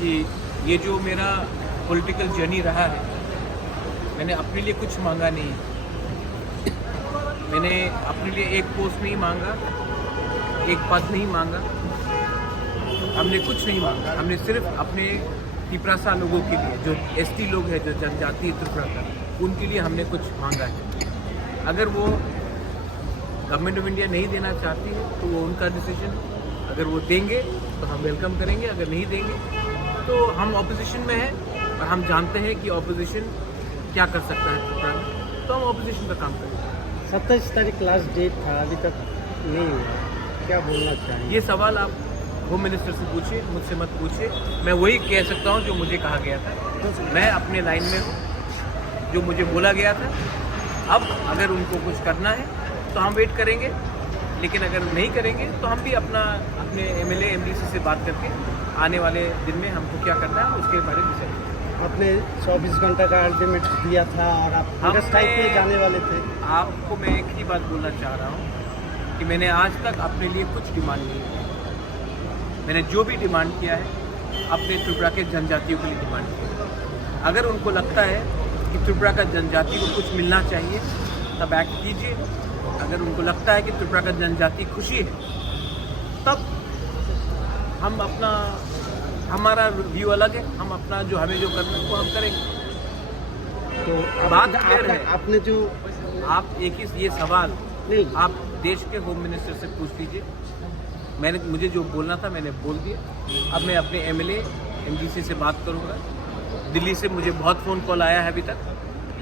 कि ये जो मेरा पॉलिटिकल जर्नी रहा है, मैंने अपने लिए कुछ मांगा नहीं। मैंने अपने लिए एक पोस्ट नहीं मांगा, एक पद नहीं मांगा, हमने कुछ नहीं मांगा। हमने सिर्फ अपने तिपरासा लोगों के लिए, जो एसटी लोग हैं, जो जनजातीय त्रिपुरा का, उनके लिए हमने कुछ मांगा है। अगर वो गवर्नमेंट ऑफ इंडिया नहीं देना चाहती है तो वो उनका डिसीजन। अगर वो देंगे तो हम वेलकम करेंगे, अगर नहीं देंगे तो हम ऑपोजिशन में हैं और हम जानते हैं कि ऑपोजिशन क्या कर सकता है त्रिपुरा में, तो हम ऑपोजिशन का काम करेंगे। 27 तारीख लास्ट डेट था, अभी तक नहीं हुआ, क्या बोलना चाहिए? ये सवाल आप होम मिनिस्टर से पूछिए, मुझसे मत पूछिए। मैं वही कह सकता हूँ जो मुझे कहा गया था। मैं अपने लाइन में हूँ, जो मुझे बोला गया था। अब अगर उनको कुछ करना है तो हम वेट करेंगे, लेकिन अगर नहीं करेंगे तो हम भी अपने एमएलए एमडीसी से बात करके आने वाले दिन में हमको क्या करना है उसके बारे में डिसाइड करेंगे। आपने 24 घंटा का अल्टीमेट दिया था और आप हंगर स्ट्राइक पे जाने वाले थे। आपको मैं एक ही बात बोलना चाह रहा हूँ कि मैंने आज तक अपने लिए कुछ डिमांड नहीं की। मैंने जो भी डिमांड किया है अपने त्रिपुरा के जनजातियों के लिए डिमांड किया। अगर उनको लगता है कि त्रिपुरा का जनजाति को कुछ मिलना चाहिए तब एक्ट कीजिए। अगर उनको लगता है कि त्रिपुरा का जनजाति खुशी है तब हम हमारा व्यू अलग है। हम अपना जो हमें जो करना है वो हम करेंगे। तो बात क्लियर है। आपने जो आप एक ही ये सवाल नहीं, आप देश के होम मिनिस्टर से पूछ लीजिए। मुझे जो बोलना था मैंने बोल दिया। अब मैं अपने एमएलए एमडीसी से बात करूंगा। दिल्ली से मुझे बहुत फ़ोन कॉल आया है अभी तक,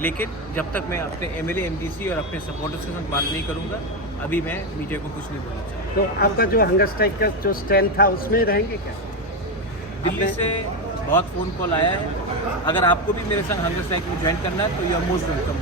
लेकिन जब तक मैं अपने एमएलए एमडीसी और अपने सपोर्टर्स के साथ बात नहीं करूंगा, अभी मैं मीडिया को कुछ नहीं बोलना चाहता। तो आपका जो हंगर स्ट्राइक का जो स्टैंड था उसमें रहेंगे क्या? दिल्ली से बहुत फ़ोन कॉल आया है। अगर आपको भी मेरे संग हंगर स्ट्राइक में ज्वाइन करना है तो यू आर मोस्ट वेलकम।